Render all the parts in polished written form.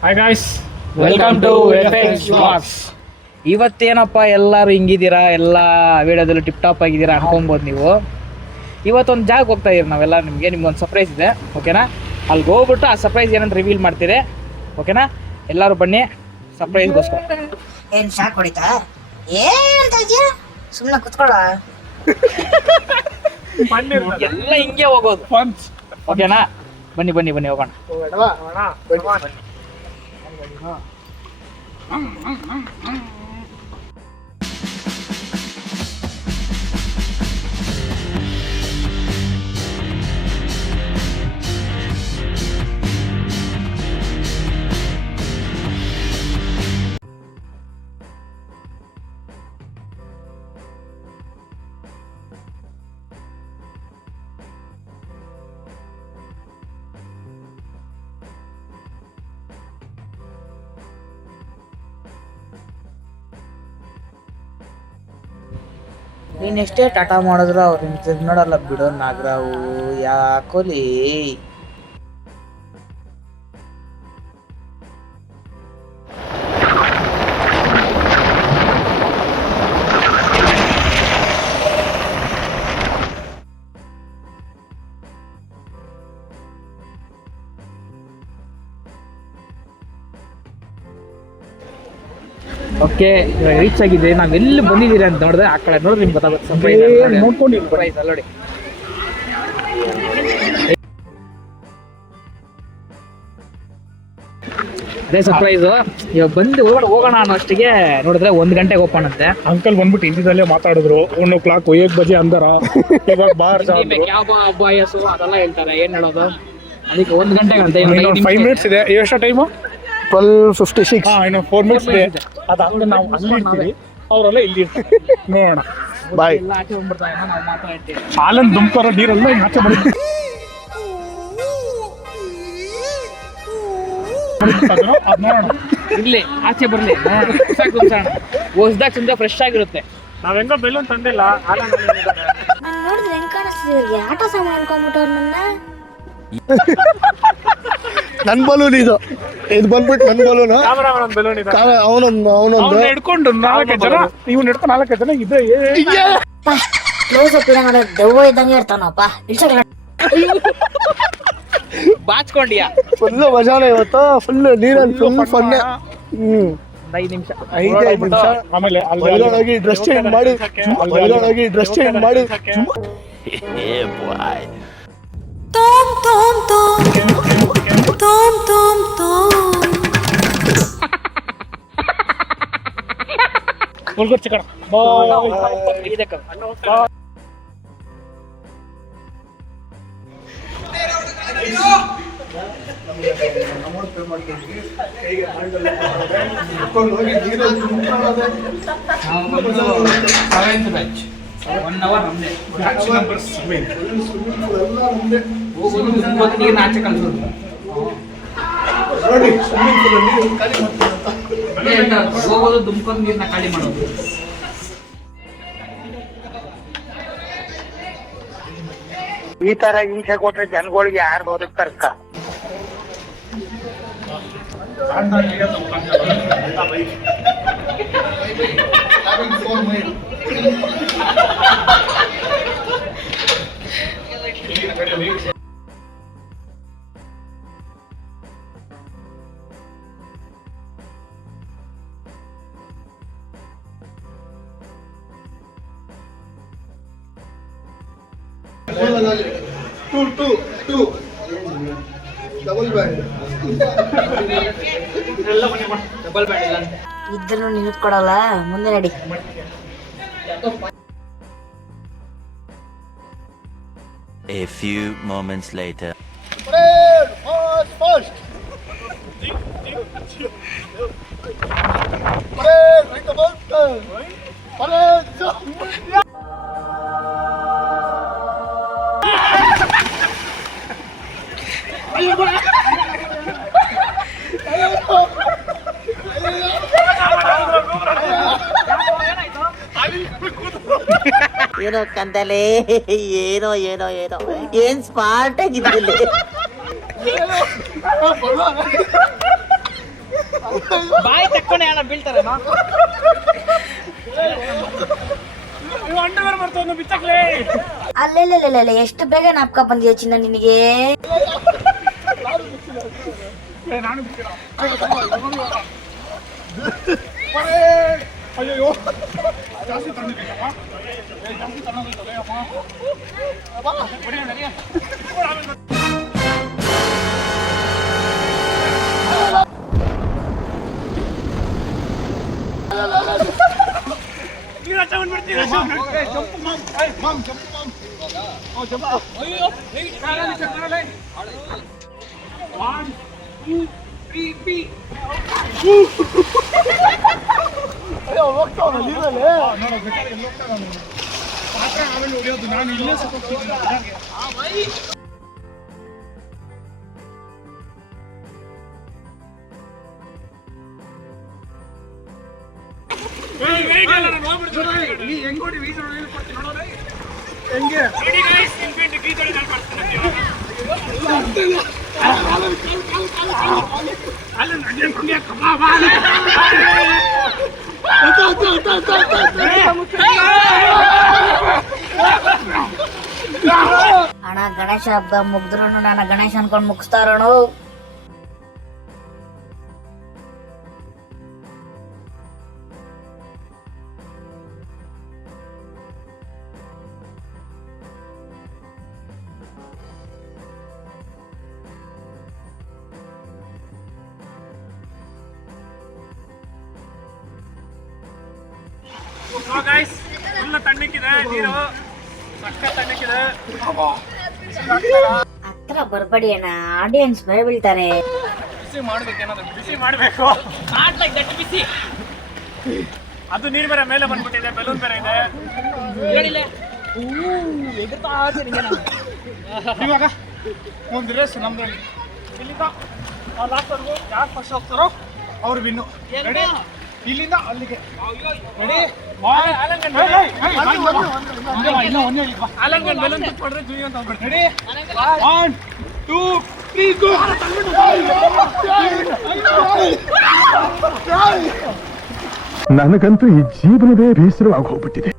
Hi guys, welcome to FX Vlogs. ಇವತ್ತೇನಪ್ಪ ಎಲ್ಲರೂ ಹಿಂಗಿದ್ದೀರಾ, ಎಲ್ಲ ವಿಡಿಯೋದಲ್ಲಿ ಟಿಪ್ ಟಾಪ್ ಆಗಿದ್ದೀರಾ ಅನ್ಕೊಬೋದು ನೀವು. ಇವತ್ತೊಂದು ಜಾಗಕ್ಕೆ ಹೋಗ್ತಾ ಇದೀರಿ ನಾವೆಲ್ಲ. ನಿಮ್ಗೊಂದು ಸರ್ಪ್ರೈಸ್ ಇದೆ, ಓಕೆನಾ? ಅಲ್ಲಿಗೆ ಹೋಗ್ಬಿಟ್ಟು ಆ ಸರ್ಪ್ರೈಸ್ ಏನಂತ ರಿವೀಲ್ ಮಾಡ್ತೀರಿ, ಓಕೆನಾ? ಎಲ್ಲರೂ ಬನ್ನಿ ಸರ್ಪ್ರೈಸ್ಗೋಸ್ಕರ. ಏನ್ ಶಾಕ್ ಹೊಡಿತಾ? ಏನ್ ಇದೆಯಾ? ಸುಮ್ಮನೆ ಕುತ್ಕೊಳ್ಳ. ಎಲ್ಲ ಹಿಂಗೆ ಹೋಗೋದು, ಓಕೆನಾ? ಬನ್ನಿ ಬನ್ನಿ ಬನ್ನಿ ಹೋಗೋಣ. ನೀನು ಎಷ್ಟೇ ಟಾಟಾ ಮಾಡಿದ್ರು ಅವ್ರು ನೋಡಲ್ಲ ಬಿಡೋ ನಾಗರಾವು, ಯಾಕೋಲಿ. ಓಕೆ, ಇವಾಗ ರೀಚ್ ಆಗಿದೆ. ನಾವೆಲ್ಲಿ ಬಂದಿದ್ದೀರಿ ಅಂತ ನೋಡಿದ್ರೆ ಆ ಕಡೆ ನೋಡ್ರಿ, ನಿಮ್ಗೆ ಗೊತ್ತಾಗುತ್ತೆ. ಸರ್ಪ್ರೈಸ್ ನೋಡ್ಕೊಂಡು ಸರ್ಪ್ರೈಸ್ ಅಲ್ಲ ನೋಡಿ. ಅದೇ ಸರ್ಪ್ರೈಸು. ಇವಾಗ ಬಂದು ಒಳಗಡೆ ಹೋಗೋಣ ಅನ್ನೋ ಅಷ್ಟಿಗೆ ನೋಡಿದ್ರೆ 1 ಗಂಟೆಗೆ ಓಪನ್ ಅಂತೆ. ಅಂಕಲ್ ಬಂದ್ಬಿಟ್ಟು ಹಿಂದಿದಲ್ಲೇ ಮಾತಾಡಿದ್ರು. 1 o'clock 1 ಬಜೆ ಅಂದರ ಇವಾಗ ಬಾರ್ ಬಾಯಸು ಅದೆಲ್ಲ ಹೇಳ್ತಾರೆ. ಏನ್ ಹೇಳೋದು, ಅದಕ್ಕೆ 1 ಗಂಟೆಗೆ ಅಂತ 5 minutes ಇದೆ. ಎಷ್ಟು ಟೈಮು? 12:56. ಇನ್ನು 4 minutes ಇದೆ. ಅದಾದ್ಮೇಲೆ ನಾವು ಅಲ್ಲಿ ಇರ್ತೀವಿ, ಅವರೆಲ್ಲ ಇಲ್ಲಿ ಇರ್ತಾರೆ. ನೋಡೋಣ. ಬಾಯ್. ಎಲ್ಲ ಆಚೆ ಬಂದ್ಬಿಡ್ತಾರೆ, ನಾವು ಮಾತ್ರ ಇರ್ತೀವಿ. ಹಾಲನ್ನು ದುಂಬಾರೋ ನೀರೆಲ್ಲ ಹಿಂಗೆ ಆಚೆ ಬರುತ್ತೆ. ಅದ್ ನೋಡೋಣ. ಇರ್ಲಿ, ಆಚೆ ಬರ್ಲಿ, ಹೊಸ್ದಾಗ ಚಂದ ಫ್ರೆಶ್ ಆಗಿರುತ್ತೆ. ನಾವ್ ಹೆಂಗೋ ಬೆಲೂನ್ ತಂದಿಲ್ಲ. ನೋಡಿದ್ರೆ ಹೆಂಗ್ ಕಾಣಿಸ್ತಿದೆ? ಆಟೋ ಸಾಮಾನು ಅನ್ಕೊಂಡ್ಬಿಟ್ಟವ್ರು ನನ್ನ. ನನ್ ಬಲೂನ್ ಇದು ಬಂದ್ಬಿಟ್ಟು ನನ್ ಬಲೂನ್. ಬೆಲೂನ್ ಇದೆ. ಅವನೊಂದು ಹಿಡ್ಕೊಂಡು 4 ಜನ, ಇವ್ ಹಿಡ್ಕೊಂಡು 4 ಜನ ಇದೆ. ಕ್ಲೋಸ್ ಅಪ್ ಇಡಂಗ ದೆವ್ವ ಇದ್ದಂಗೆ ಇರ್ತಾನಪ್ಪ. ಇಳ್ಸಕ್ಲ ಬಾಚ್ಕೊಂಡಿಯಾ? ಫುಲ್ ಮಜಾನ ಇವತ್ತು. ಫುಲ್ ನೀರಲ್ಲಿ ಫುಲ್ ಫನ್ನೆ. 5 ನಿಮಿಷ 5 ನಿಮಿಷ. ಆಮೇಲೆ ಒಳಗೋಗಿ ಡ್ರೆಸ್ ಚೇಂಜ್ ಮಾಡಿ ತೋಮ್ ತೋಮ್ ತೋಮ್ ತೋಮ್ ತೋಮ್ ತೋಮ್. ಒಳಗಡೆ ಚಿಕ್ಕಣ. ಇದಕ್ಕೆ ಒನ್ ಅವರ್ ನಮ್ದೆ. ಹೋಗೋದು ನೀರು ಆಚೆ ಕಳ್ಸೋದು. ಹೋಗೋದು ದುಮ್ಕೊಂಡು ನೀರನ್ನ ಖಾಲಿ ಮಾಡೋದು. ಈ ತರ ಹಿಂಸೆ ಕೊಟ್ರೆ ಜನಗಳಿಗೆ ಯಾರು ಬದುಕ್ತಾರಕ್ಕ? ಇದ್ರೂ ನಿಂತ್ಕೊಡಲ್ಲ, ಮುಂದೆ ನಡಿ. A few moments later. ಏನೋ ಕಂದಲೆ, ಏನೋ ಏನೋ ಏನೋ ಏನ್ ಸ್ಮಾರ್ಟ್ ಆಗಿದ್ದಲ್ಲಿ. ಬಾಯಿ ತಕ್ಕೊಂಡು ಯಾರ ಬೀಳ್ತಾರೆ ಅಂಡರ್ವೇರ್ ಮಾಡ್ತಾವ ಬಿಚ್ಚಕ್ಲೇ. ಅಲ್ಲೆಲ್ಲೆಲ್ಲೆಲ್ಲ ಎಷ್ಟು ಬೇಗ ನಾಪ್ಕ ಬಂದಿಯ ಚಿನ್ನ ನಿನಗೆ. ನಾನು ಅಯ್ಯೋ ಜಾಸ್ತಿ ತಂದಿದ್ದೀನಪ್ಪ. ಜಾಸ್ತಿ ತಗೊಂಡಿದ್ದಲ್ಲ ಅಮ್ಮ. ನಾನು ಇಲ್ಲೇ ಹೆಂಗೋಡಿ ವೀಸ ಹೆಂಗೆ ಅಣ್ಣ ಗಣೇಶ ಹಬ್ಬ ಮುಗ್ದ್ರು ನನ್ನ ಗಣೇಶ ಅನ್ಕೊಂಡ್ ಮುಗಿಸ್ತಾರಣ. ಫುಲ್ ತಣ್ಣಕ್ಕಿದೆ ನೀರು, ಸಕ್ಕ ತಣ್ಣಕ್ಕಿದೆ. ಹತ್ರ ಬರ್ಬೇಡಿ ಅಣ್ಣ, ಆಡಿಯನ್ಸ್ ಭಯ ಬೀಳ್ತಾರೆ. ಬಿಸಿ ಮಾಡ್ಬೇಕೇನಾದ್ರು, ಬಿಸಿ ಮಾಡ್ಬೇಕು. ಬಿಸಿ ಅದು ನೀರು ಬೇರೆ ಮೇಲೆ ಬಂದ್ಬಿಟ್ಟಿದೆ, ಬೆಲೂನ್ ಬೇರೆ ಇದೆ. ಹೇಳಿಲ್ಲ ಇವಾಗ ಒಂದು ರೇಸ್ ನಮ್ದ್ರಲ್ಲಿ ಇಲ್ಲಿಂದ ಲಾಸ್ಟ್ವರೆಗೂ ಯಾರು ಫಸ್ಟ್ ಹೋಗ್ತಾರೋ ಅವ್ರು ವಿನ್ನು. ರೆಡಿ? ಇಲ್ಲಿಂದ ಅಲ್ಲಿಗೆ ರೆಡಿ? ಆಲಂಗನ್ ಬೆಲೂನ್ ಕಿತ್ಕೊಂಡ್ರೆ ಜೂಯಿ ಅಂತ ಹೋಗ್ಬಿಡ್ತಾರೆ. ರೆಡಿ? 1 2 3 ಗೋ. ನನಗಂತೂ ಈ ಜೀವನವೇ ಬೇಸರವಾಗಿ ಹೋಗ್ಬಿಟ್ಟಿದೆ.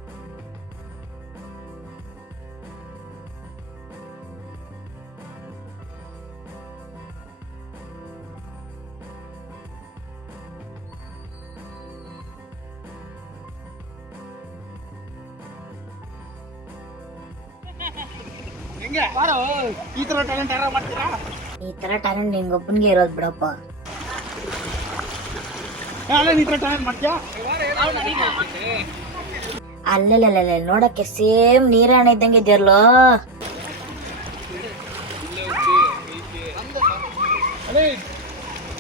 ಹೆಂಗೆ ಈ ತರ ಟ್ಯಾಲೆಂಟ್ ಯಾರು ಮಾಡ್ತೀರಾ? ಈ ತರ ಟ್ಯಾಲೆಂಟ್ ನಿಂಗೊಬ್ಬನಿಗೆ ಇರೋದು ಬಿಡಪ್ಪ. ಈ ತರ ಟ್ಯಾಲೆಂಟ್ ಮಾಡ್ತೀಯಾ? ಅಲ್ಲೆಲ್ಲ ನೋಡಕ್ಕೆ ಸೇಮ್ ನೀರಾಣ ಇದ್ದಂಗೆ ಇದೆಯಲ್ಲೋ.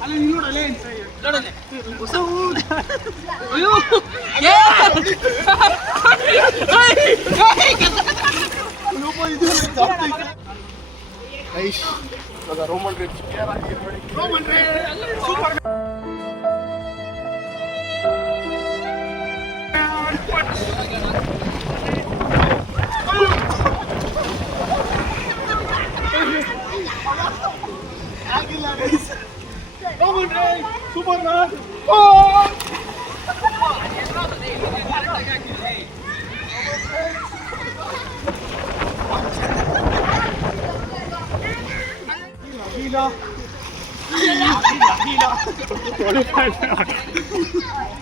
ಅಲ್ಲಿ ನೋಡಲೇ ಸೂಪರ್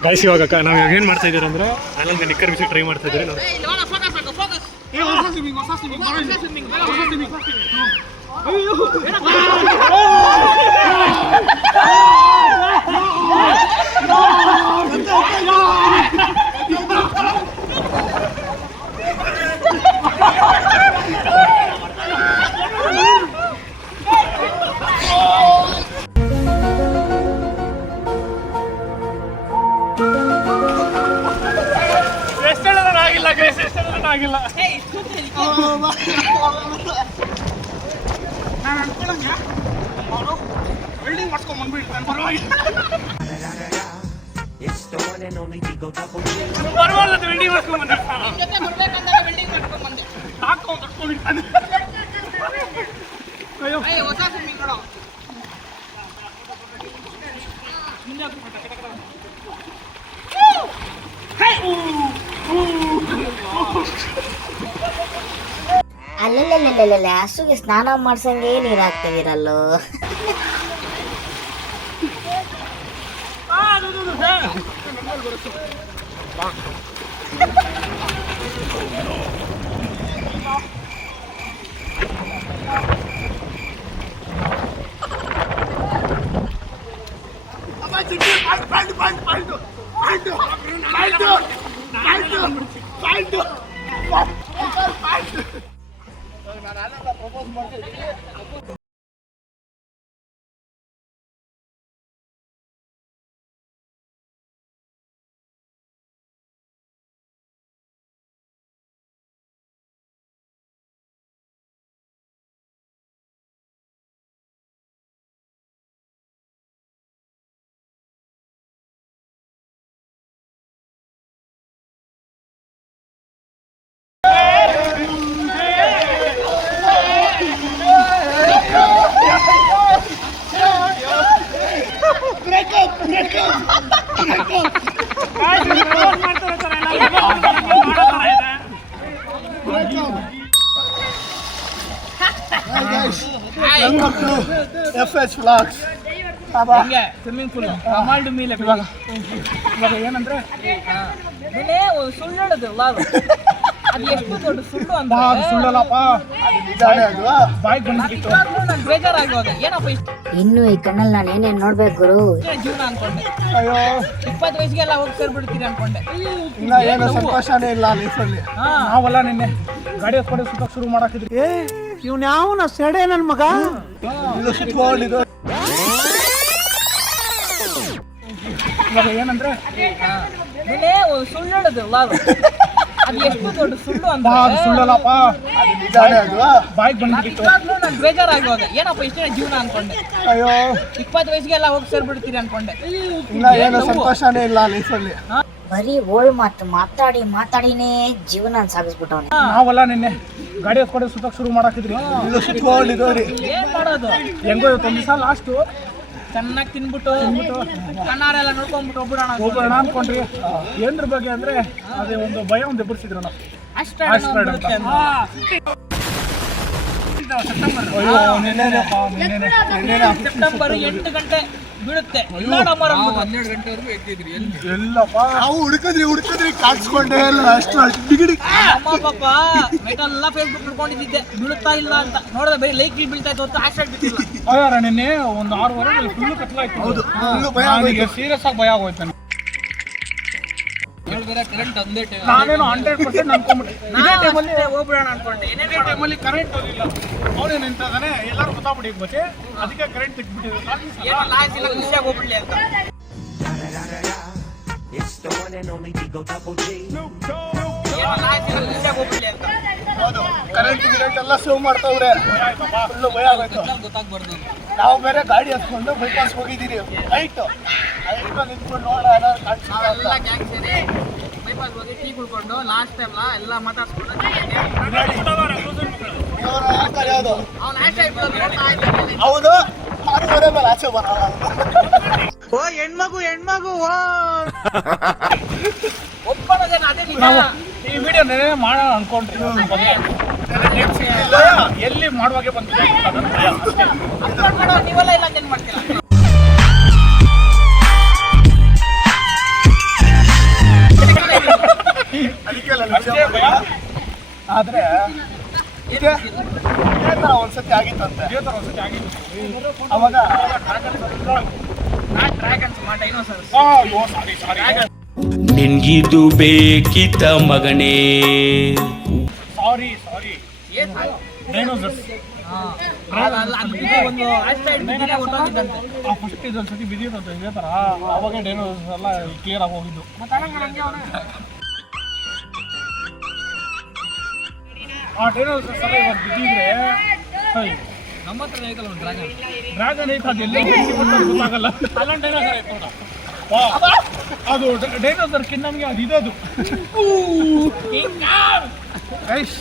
ಗೈಸ್, ಇವಾಗ ನಾವು ಏನ್ ಮಾಡ್ತಾ ಇದೀರ ಅಂದ್ರೆ ಆನಂದ್ ನಿಕ್ಕರ್ ಬಿಸಿ ಟ್ರೈ ಮಾಡ್ತಾ ಇದ್ದೀರಿ. ಆಗಿಲ್ಲ ನಾನು ಅನ್ಕೊಳಂಗೆ ಅವರು ವೆಲ್ಡಿಂಗ್ ಮಾಡ್ಸ್ಕೊಂಡ್ ಬಂದ್ಬಿಡ್ತಾನೆ. ಪರವಾಗಿಲ್ಲ, ವೆಲ್ಡಿಂಗ್ ಮಾಡ್ಸ್ಕೊಂಡ್ ಬಂದಿರ್ತಾನೆ. ಹಾಕೋ ತಟ್ಕೊಂಡಿರ್ತಾನೆ. ಅಯ್ಯೋ ಹೊಸ ಅಲ್ಲಲ್ಲಲ್ಲಲ್ಲ ಹಸುಗೆ ಸ್ನಾನ ಮಾಡ್ಸಂಗೆ ನೀರ್ ಹಾಕ್ತಿದಿರಲ್ಲೋ. Welcome to FH Vlogs. ಹಂಗೆ ಸ್ವಿಮ್ಮಿಂಗ್ ಪೂಲ್ ಕಮಾಲ್ಡ್ ಮೇಲೆ ಇವಾಗ ಏನಂದ್ರೆ ಬೆಲೆ ಸುಳ್ಳು ಹೇಳುದು ಲಾಭ ಅದು ಎಷ್ಟು ದೊಡ್ಡ ಸುಳ್ಳು ಅಂತ ಅದು ಸುಳ್ಳಲ್ಲಪ್ಪ, ನಿಜಾನೇ ಅದು. ಬಾಯ್ಗೆ ಬಂದ್ಬಿಟ್ಟಿತ್ತು. ನಾನು ಬೇಜಾರಾಗೋದು ಏನಪ್ಪ ಇಷ್ಟು ಇನ್ನು ಈ ಕಣ್ಣಲ್ಲಿ ನಾನು ಏನೇನ್ ನೋಡ್ಬೇಕು ಗುರು. ಜೀವನ ಅನ್ಕೊಂಡೆ. ಅಯ್ಯೋ 20 ವಯಸ್ಸಿಗೆಲ್ಲ ಹೋಗಿ ಸೇರ್ಬಿಡ್ತೀರಿ ಅನ್ಕೊಂಡೆ. ಇನ್ನ ಏನು ಸಂತೋಷನೇ ಇಲ್ಲ ಲೈಫಲ್ಲಿ. ನಾವೆಲ್ಲ ನಿನ್ನೆ ಗಾಡಿ ಹೊತ್ಕೊಂಡು ಸುತ್ತ ಶುರು ಮಾಡಾಕಿದ್ವಿ. ಇದು ಸುತ್ಕೊಂಡಿದ್ದು. ಇವಾಗ ಏನಂದ್ರೆ ಬೆಲೆ ಸುಳ್ಳು ಹೇಳುದು ಲಾಭ ಅದು ಎಷ್ಟು ದೊಡ್ಡ ಸುಳ್ಳು ಅಂತ ಅದು ಸುಳ್ಳಲ್ಲಪ್ಪ, ನಿಜಾನೇ ಅದು. ಬಾಯ್ಗೆ ಬಂದ್ಬಿಟ್ಟಿತ್ತು. ನಾನು ಬೇಜಾರಾಗೋದು ಏನಪ್ಪ ಇಷ್ಟೇ ಜೀವನ ಅನ್ಕೊಂಡೆ. ಅಯ್ಯೋ 20 ವಯಸ್ಸಿಗೆಲ್ಲ ಹೋಗಿ ಸೇರ್ಬಿಡ್ತೀರಿ ಅನ್ಕೊಂಡೆ. ಇನ್ನ ಏನು ಸಂತೋಷನೇ ಇಲ್ಲ ಲೈಫಲ್ಲಿ. ಬರೀ ಓಳ್ ಮಾತು ಮಾತಾಡಿ ಮಾತಾಡಿನೇ ಜೀವನ ಸಾಗಿಸ್ಬಿಟ್ಟವನೆ. ನಾವೆಲ್ಲ ನಿನ್ನೆ ಗಾಡಿ ಹೊತ್ಕೊಂಡು ಸುತ್ತ ಶುರು ಮಾಡಾಕಿದ್ರಿ. ಇದು ಸುತ್ಕೊಂಡಿದ್ದು ರೀ. ಏನ್ ಮಾಡೋದು, ಹೆಂಗೋ ಇವತ್ತೊಂದು ದಿವಸ ಲಾಸ್ಟು ಚೆನ್ನಾಗಿ ತಿನ್ಬಿಟ್ಟು ಕಣ್ಣಾರೆಲ್ಲ ನೋಡ್ಕೊಂಡ್ಬಿಟ್ಟು ಹೋಗೋಣ ಅನ್ಕೊಂಡ್ರಿ. ಏನ್ರ ಬಗ್ಗೆ ಅಂದ್ರೆ ಅದೇ ಒಂದು ಭಯ ಒಂದು ಎಬ್ಬರಿಸಿದ್ರು ನಾವು. ಅಷ್ಟೇ ಅಯ್ಯೋ ನಿನ್ನೆನಪ್ಪ, ನಿನ್ನೆನೆ ಸೆಪ್ಟೆಂಬರ್ 8 ಗಂಟೆ ಬೀಳುತ್ತೆ. 12 ಗಂಟೆವರೆಗೂ ಎದ್ದಿದ್ರಿ ಎಲ್ಲಪ್ಪ ನಾವು ಹುಡುಕಿದ್ರಿ ಕಾಡ್ಸ್ಕೊಂಡೇ ಇಲ್ಲ. ಅಷ್ಟು ಡಿಗಿಡಿ ಅಮ್ಮ ಪಾಪ ಎಲ್ಲ ಫೇಸ್ಬುಕ್ ನೋಡ್ಕೊಂಡಿದ್ದೆ ಬೀಳುತ್ತಾ ಇಲ್ಲ ಅಂತ ನೋಡಿದ್ರೆ ಬರೀ ಲೈಕ್ ಬೀಳ್ತಾ ಇತ್ತು ಹೊತ್ತು ಹ್ಯಾಶ್ ಟ್ಯಾಗ್ ಬಿಟ್ಟಿಲ್ಲ. ಅಯ್ಯಾರ ನಿನ್ನೆ ಒಂದು 6 ಫುಲ್ಲು ಕತ್ಲಾಯ್ತು. ಹೌದು, ಫುಲ್ಲು ಭಯ ನನಗೆ ಸೀರಿಯಸ್ ಆಗಿ ಭಯ ಆಗೋಯ್ತು ನನಗೆ. ಕರೆಂಟ್ ಒಂದೇ ನಾನೇನು 100% ಅನ್ಕೊಂಡ್ಬಿಟ್ಟೆ. ಇದೇ ಟೈಮಲ್ಲಿ ಹೋಗ್ಬಿಡೋಣ ಅನ್ಕೊಂಡೆ. ಇದೇ ಟೈಮಲ್ಲಿ ಕರೆಂಟ್ ಹೋಗಿಲ್ಲ. ಅವನೇ ನಿಂತಾನೆ, ಎಲ್ಲರೂ ಗೊತ್ತಾಗ್ಬಿಟ್ಟಿದ್ ಮತ್ತೆ ಅದಕ್ಕೆ ಕರೆಂಟ್ ತೆಗ್ದ್ಬಿಟ್ಟಿದ್ರು. ಏನೋ ಲಾಸ್ಟ್ ಇಲ್ಲ ಖುಷಿಯಾಗಿ ಹೋಗ್ಬಿಡ್ಲಿ ಅಂತ. ಏನೋ ಲಾಸ್ಟ್ ಇಲ್ಲ ಖುಷಿಯಾಗಿ ಹೋಗ್ಬಿಡ್ಲಿ ಅಂತ. ಹೌದು, ಕರೆಂಟ್ ಗಿರೆಂಟ್ ಎಲ್ಲ ಸೇವ್ ಮಾಡ್ತಾವ್ರೆ. ಫುಲ್ಲು ಭಯ ಆಗೋಯ್ತು. ಗೊತ್ತಾಗ್ಬಾರ್ದು. ನಾವು ಬೇರೆ ಗಾಡಿ ಹತ್ಕೊಂಡು ಬೈಪಾಸ್ ಹೋಗಿದ್ದೀರಿ. ಐಟು ನಿಂತ್ಕೊಂಡು ನೋಡ ನಾವೆಲ್ಲ ಗ್ಯಾಂಗ್ ಸೇರಿ ಬೈಪಾಸ್ ಹೋಗಿ ಟೀ ಕುಡ್ಕೊಂಡು ಲಾಸ್ಟ್ ಟೈಮ್ ಎಲ್ಲ ಮಾತಾಡ್ಸ್ಕೊಂಡು ಯಾವುದು ಅವ್ನು ಹ್ಯಾಶ್ ಟ್ಯಾಗ್ ಬಿಡೋದು ನೋಡ್ತಾ ಇದ್ದೆ. ಹೌದು, 6:30 ಮೇಲೆ ಆಚೆ ಬರಲ್ಲ. ಒಪ್ಪಳದೇನು ಅದೇ ನಿಜ. ನಾವು ಈ ವಿಡಿಯೋ ನೆನೆ ಮಾಡೋಣ ಅನ್ಕೊಂಡ್ರಿ. ಎಲ್ಲಿ ಮಾಡುವಾಗೆ ಬಂದಿದೆ ಅದನ್ನ ಭಯ ಅಷ್ಟೇ. ಅಪ್ಲೋಡ್ ಮಾಡೋ ನೀವೆಲ್ಲ ಇಲ್ಲ ಏನು ಮಾಡ್ತೀರಾ? ಅಷ್ಟೇ ಭಯ. ಆದ್ರೆ ಇದೇ ಥರ ಒಂದ್ಸತಿ ಆಗಿತ್ತಂತೆ. ಇದೇ ಥರ ಒಂದ್ಸತಿ ಆಗಿತ್ತು. ಅವಾಗ ಡ್ರ್ಯಾಗನ್ಸ್ ಮಾಟ ಡೈನೋಸರ್ಸ್. ಸಾರಿ ನಿನ್ಗಿದು ಬೇಕಿತ್ತ ಮಗನೇ. ಸಾರಿ ಏನು ಡೈನೋಸರ್ಸ್. ಒಂದು ಹ್ಯಾಶ್ ಟ್ಯಾಗ್ ಬಿಟ್ಟಿದೆ ಹೊರಟೋಗಿದ್ದಂತೆ. ಫಸ್ಟ್ ಇದೊಂದ್ಸತಿ ಬಿದ್ದಿತ್ತು ಇದೇ ಥರ. ಅವಾಗ ಡೈನೋಸರ್ಸ್ ಎಲ್ಲ ಕ್ಲಿಯರ್ ಆಗಿ ಹೋಗಿದ್ದು. ಆ ಡೈನೋಸರ್ಸ್ ಎಲ್ಲ ಇವಾಗ ಬಿದ್ದಿದ್ರೆ ನಮ್ಮ ಹತ್ರ ಐತಲ್ಲ ಒಂದು ಡ್ರ್ಯಾಗನ್. ಡ್ರ್ಯಾಗನ್ ಐತೆ, ಅದು ಎಲ್ಲ ಗೊತ್ತಾಗಲ್ಲ. ಅಲ್ಲೊಂದು ಡೈನೋಸರ್ ಐತೆ ನೋಡ. ಅದು ಡೈನೋಸರ್ ನಮಗೆ ಅದು ಇದದು ಗೈಸ್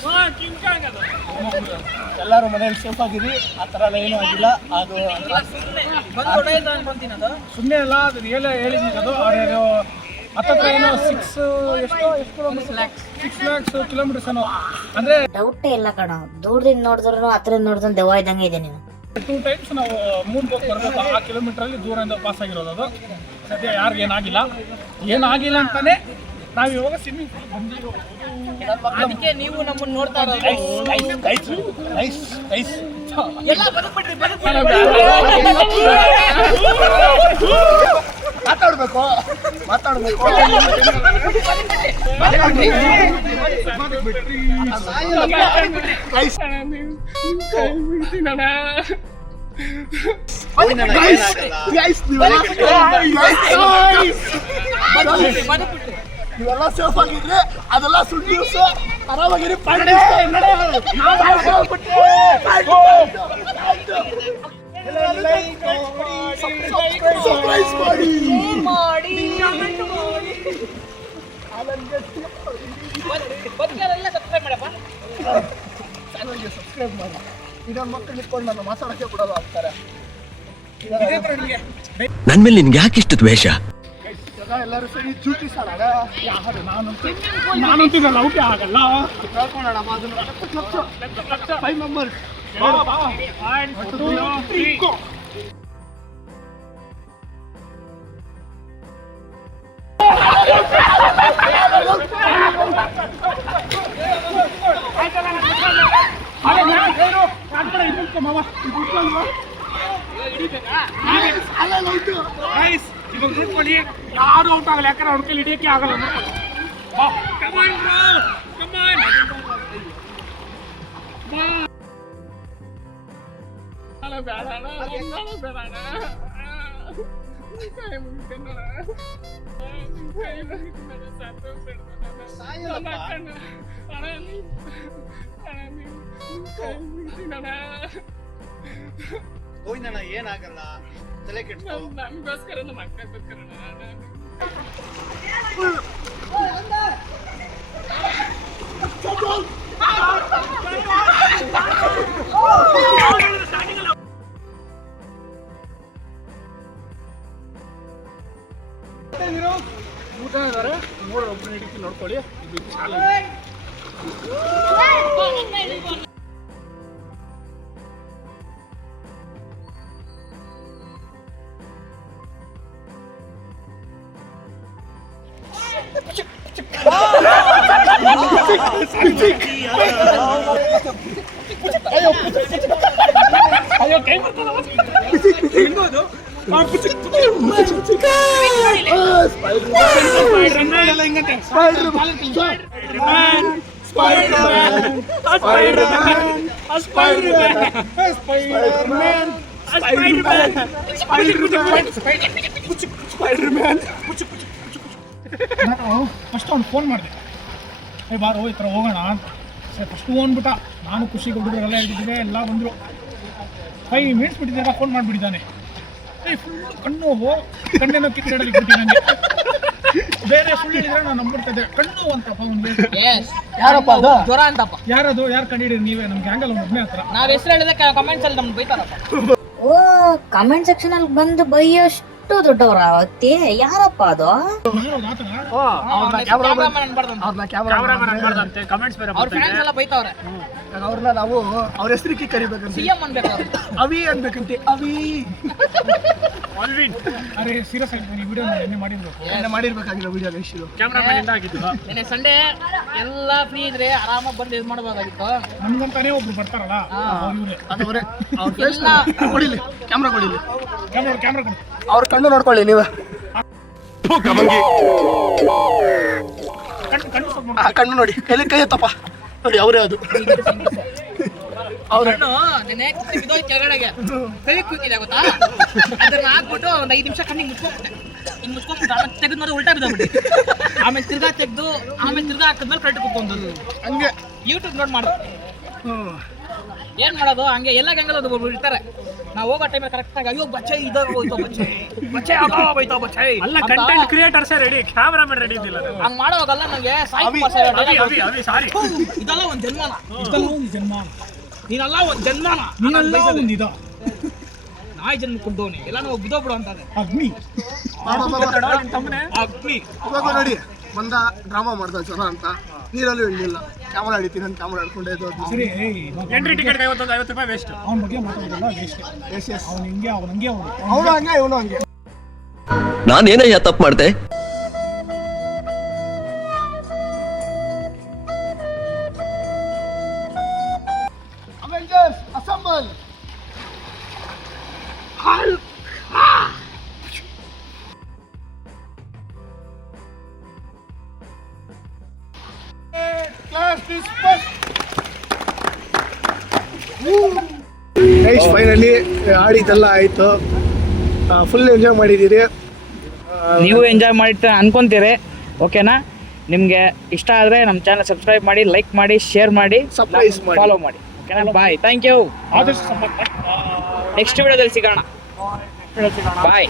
ಎಲ್ಲರೂ ಮನೇಲಿ ಸೇಫ್ ಆಗಿರಿ, ಆ ಥರ ಎಲ್ಲ ಏನೂ ಆಗಿಲ್ಲ. ಅದು ಸುಮ್ಮನೆ ಅಲ್ಲ, ಅದು ಹೇಳಿದ್ದೀನಿ ಅದು ಅವ್ರು ಹತ್ತತ್ರ ಏನೋ 6 lakhs ಕಿಲೋಮೀಟರ್ಸ್ ಏನೋ ಅಂದರೆ ಡೌಟೇ ಇಲ್ಲ ಕಣ, ದೂರದಿಂದ ನೋಡಿದ್ರು ಹತ್ರದಿಂದ ನೋಡಿದ್ರು ದೆವ್ವ ಇದ್ದಂಗೆ ಇದೆ ನೀನು. 2 times ನಾವು ಮೂರ್ಗೆ ಹೋಗಿ ಬರ್ಬೇಕು. ಆ ಕಿಲೋಮೀಟ್ರಲ್ಲಿ ದೂರದಿಂದ ಪಾಸ್ ಆಗಿರೋದು ಅದು. ಸದ್ಯ ಯಾರಿಗೇನಾಗಿಲ್ಲ, ಏನಾಗಿಲ್ಲ ಅಂತಾನೆ ನಾವು ಇವಾಗ ಸ್ವಿಮ್ಮಿಂಗ್ ಪೂಲ್ ಬಂದಿರೋದು. ಅದಕ್ಕೆ ನೀವು ನಮ್ಮನ್ನ ನೋಡ್ತಾ ಇರೋದು. ಎಲ್ಲ ಬದುಕ್ಬಿಟ್ರಿ, ಮಾತಾಡ್ಬೇಕು ನೀವೆಲ್ಲ ಸೇಫ್ ಆಗಿದ್ರೆ ಅದೆಲ್ಲ ಸುಳ್ಳು ನ್ಯೂಸ್. ಆರಾಮಾಗಿರಿ. ಸರ್ಪ್ರೈಸ್ ಮಾಡಿ ಬದುಕಲೆಲ್ಲ ಸಬ್ಸ್ಕ್ರೈಬ್ ಮಾಡಪ್ಪ. ಚಾನಲ್ಗೆ ಸಬ್ಸ್ಕ್ರೈಬ್ ಮಾಡಿ. ಇದನ್ನ ಮಕ್ಕಳು ಇಟ್ಕೊಂಡು ನಾನು ಮಾತಾಡೋಕ್ಕೆ ಬಿಡೋದು ಅಂತಾರೆ. ನನ್ ಮೇಲೆ ನಿನ್ಗೆ ಯಾಕೆ ಇಷ್ಟು ದ್ವೇಷ? ಎಲ್ಲರೂ ಸರಿ ಚೂಟಿ ಸಾಲಾಗ ಯಾರು ನಾನಂತಿದ್ದಲ್ಲ ಔಟೇ ಆಗಲ್ಲ. ಹೇಳ್ಕೊಳ್ಳೋಣ ಅದನ್ನು. 5 ಮೆಂಬರ್ಸ್. ಯಾರು ಔಟ್ ಆಗಲ್ಲ, ಯಾಕಂದ್ರೆ ಅವ್ರ ಕೈಲಿ ಹಿಡಿಯಕ್ಕೆ ಆಗಲ್ಲ. ಏನಾಗಲ್ಲ, ತಲೆ ಕೆಟ್ಟು ನಮಗೋಸ್ಕರ ನಮ್ಮ ಅಕ್ಕಗೋಸ್ಕರ ಊಟ ಇದಾರೆ. ಒಬ್ಬರು ಹಿಡಿತಿ ನೋಡ್ಕೊಳ್ಳಿ. ಇದು ಚಾಲೆಂಜ್. ಅಯ್ಯೋ ಕೈ ಬರ್ತಾನದು. ನಾನು ಫಸ್ಟ್ ಅವ್ನು ಫೋನ್ ಮಾಡಿದೆ, ಬಾರೋ ಈ ಥರ ಹೋಗೋಣ ಅಂತ. ಸರಿ ಫಸ್ಟ್ ಹೋಗ್ಬಿಟ್ಟ. ನಾನು ಖುಷಿಗೆ ಹುಡುಗರೆಲ್ಲ ಹೇಳ್ತಿದ್ದೆ, ಎಲ್ಲ ಬಂದರು. 5 minutes ಬಿಟ್ಟಿದ್ದಾಗ ಫೋನ್ ಮಾಡಿಬಿಟ್ಟಿದ್ದಾನೆ. ಕಣ್ಣು ಕಣ್ಣೇನೋ ಕಿತ್ತಡಲಿ ಬಿಟ್ಟು ನನಗೆ. ಬೇರೆ ಸುಳ್ಳು ಹೇಳಿದ್ರೆ ನಾನು ನಂಬಿಡ್ತಿದ್ದೆ. ಕಣ್ಣು ಅಂತಪ್ಪ ಅವ್ನಿಗೆ. ಯಾರಪ್ಪ ಅದು? ಜ್ವರ ಅಂತಪ್ಪ. ಯಾರದು? ಯಾರು ಕಂಡಿದ್ದೀರಿ ನೀವೇ? ನಮ್ಗೆ ಹ್ಯಾಂಗಲ್ಲ ಒಬ್ಬನೇ ಹತ್ರ. ನಾವ್ ಹೆಸರು ಹೇಳಿದ್ರೆ ಕಮೆಂಟ್ಸ್ ಅಲ್ಲಿ ನಮ್ಗೆ ಬೈತಾರಪ್ಪ. ಓ, ಕಮೆಂಟ್ ಸೆಕ್ಷನ್ ಅಲ್ಲಿ ಬಂದು ಬೈಯೋಷ್ಟು ದೊಡ್ಡವರ ವ್ಯಕ್ತಿ ಯಾರಪ್ಪ ಅದು? ಅವ್ರನ್ನ ನಾವು ಅವ್ರ ಹೆಸರಿಗೆ ಕರಿಬೇಕಂತ. ಸಿಎಂ ಅನ್ಬೇಕು. ಅವಿ ಅನ್ಬೇಕಂತೆ. ಅವಿ ಅರೆ ಸೀರಿಯಸ್ ಆಗಿ ಈ ವಿಡಿಯೋ ಎಣ್ಣೆ ಮಾಡಿರ್ಬೇಕು. ಮಾಡಿರ್ಬೇಕಾಗಿಲ್ಲ ವಿಡಿಯೋ ಇಷ್ಟು. ಕ್ಯಾಮ್ರಾಮನ್ ಇಂದ ಆಗಿದ್ದು. ನೆನ್ನೆ ಸಂಡೇ ಎಲ್ಲ ಫ್ರೀ ಇದ್ರೆ ಆರಾಮಾಗಿ ಬಂದು ಇದು ಮಾಡಬಹುದಾಗಿತ್ತು. ನಮ್ಗಂತಾನೆ ಒಬ್ರು ಬರ್ತಾರಲ್ಲ ಇವ್ರೆ. ಅದವರೇ ಅವ್ರ ಫೇಸ್ ಕೊಡಿಲಿ, ಕ್ಯಾಮ್ರಾ ಕೊಡಿಲಿ. ಕ್ಯಾಮ್ರಾ ಕೊಡಿ. ಅವ್ರ ಕಣ್ಣು ನೋಡ್ಕೊಳ್ಳಿ ನೀವು. ಕಣ್ಣು ನೋಡಿ, ಕೈ ಎತ್ತಪ್ಪ ನೋಡಿ, ಅವರೇ ಅದು. ಅವ್ರನ್ನು ನೆನೆ ಬಿದ್ದೋಯ್ತು ಕೆಳಗಡೆಗೆ. ಕೈ ಕೂತಿದೆ ಗೊತ್ತಾ? ಅದನ್ನ ಹಾಕ್ಬಿಟ್ಟು ಒಂದು 5 ನಿಮಿಷ ಕಣ್ಣಿಗೆ ಮುಚ್ಕೊಂಡ್ಬಿಟ್ಟೆ. ಹಿಂಗೆ ಮುಚ್ಕೊಂಡ್ಬಿಟ್ಟು ಆಮೇಲೆ ತೆಗೆದು ನೋಡಿ ಉಲ್ಟಾ ಬಿದ್ದೋಗ್ಬಿಟ್ಟು. ಆಮೇಲೆ ತಿರ್ಗಾ ತೆಗೆದು ಆಮೇಲೆ ತಿರ್ಗಾ ಹಾಕಿದ್ಮೇಲೆ ಕರೆಕ್ಟ್ ಕೂತ್ಕೊಂಡ್ದು. ಹಂಗೆ ಯೂಟ್ಯೂಬ್ ನೋಡಿ ಮಾಡೋದು. ಏನ್ ಮಾಡೋದು? ಹಂಗೆ ಎಲ್ಲ ಗಂಗಲ್ ಒಬ್ಬೊಬ್ರು ಇರ್ತಾರೆ. ನಾವು ಹೋಗೋ ಟೈಮ್ ಕರೆಕ್ಟ್ ಆಗಿ ಅಯ್ಯೋ ಬಚ್ಚೆ ಇದಾಗ ಹೋಯ್ತು ಬಚ್ಚೆ ಆಗೋ ಹೋಯ್ತು ಬಚ್ಚೆ ಅಲ್ಲ ಕಂಟೆಂಟ್ ಕ್ರಿಯೇಟರ್ಸೇ ರೆಡಿ, ಕ್ಯಾಮ್ರಾಮನ್ ರೆಡಿ ಇದ್ದಿಲ್ಲ. ಹಂಗ್ ಮಾಡೋವಾಗಲ್ಲ ನಂಗೆ ಸಾರಿ ಇದೆಲ್ಲ ಒಂದ್ ಜನ್ಮನ, ಇದೆಲ್ಲ ಒಂದು ಜನ್ಮ, ನೀನಲ್ಲ ಒಂದ್ ಜನ್ಮನ, ನೀನೆಲ್ಲ ಒಂದು ಇದ ನಾಯಿ ಜನ್ಮ ಕುಡ್ದವನಿ ಎಲ್ಲ ನಾವು ಬಿಡೋಬಿಡು ಅಂತಾನೆ ಅಗ್ನಿ ಮಾಡು ತಮ್ಮನೆ ಅಗ್ನಿ. ಇವಾಗ ನೋಡಿ ಬಂದ ಡ್ರಾಮಾ ಮಾಡ್ದ ಜ್ವರ ಅಂತ, ನೀರಲ್ಲೂ ಇಳಿಲಿಲ್ಲ, ಕ್ಯಾಮರಾ ಹಿಡಿತೀನಿ ಅಂತ ಕ್ಯಾಮರಾ ಹಿಡ್ಕೊಂಡೆ ಇದ್ದೋದು. ಸರಿ. ಎಂಟ್ರಿ ಟಿಕೆಟ್ 50 ರೂಪಾಯಿ ವೇಸ್ಟ್. ಅವನ ಬಗ್ಗೆ ಮಾತಾಡೋದಲ್ಲ ವೇಸ್ಟ್. ಅವನು ಹಿಂಗೆ ಅವನು ಅವನು ಹಂಗೆ ಇವನು ಹಂಗೆ. ನಾನೇನಯ್ಯ ತಪ್ಪು ಮಾಡ್ದೆ? Avengers assemble. ಗೈಸ್ ಫೈನಲಿ ಆಡಿದ್ದೆಲ್ಲ ಆಯ್ತು, ಫುಲ್ ಎಂಜಾಯ್ ಮಾಡಿದ್ದೀರಿ. ನೀವು ಎಂಜಾಯ್ ಮಾಡಿ ಅನ್ಕೊಂತೀರಿ, ಓಕೆನಾ? ನಿಮಗೆ ಇಷ್ಟ ಆದರೆ ನಮ್ಮ ಚಾನಲ್ ಸಬ್ಸ್ಕ್ರೈಬ್ ಮಾಡಿ, ಲೈಕ್ ಮಾಡಿ, ಶೇರ್ ಮಾಡಿ, Surprise ಮಾಡಿ. ಫಾಲೋ ಮಾಡಿ, ಓಕೆನಾ? ಬಾಯ್, ಥ್ಯಾಂಕ್ ಯು. ಆದಷ್ಟು ಸಪೋರ್ಟ್ ಮಾಡಿ. ನೆಕ್ಸ್ಟ್ ವಿಡಿಯೋದಲ್ಲಿ ಸಿಗೋಣ. ಬಾಯ್.